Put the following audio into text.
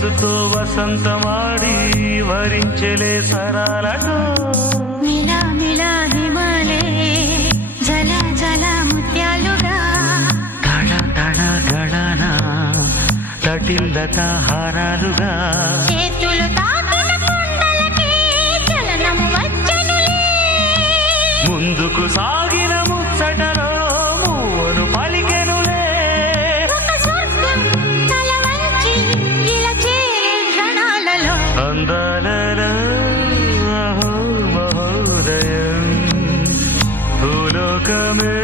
వయస్సుతో వసంతమాడి వరించెలే సరాలటో మిలా మిలా హిమాలే జల జల ముత్యాలుగా తడ తడ గడన తటిల్లత హారాలుగా చేతులు తాకిన కుండలకి చలనం వచ్చనులే ముందుకు సాగిన ముచ్చటలో మూవను పలికెనులే ఒక స్వర్గం తల వంచి ఇలా చేరే క్షణాలలో అందాలలో అహో మహోదయం భూలోకమే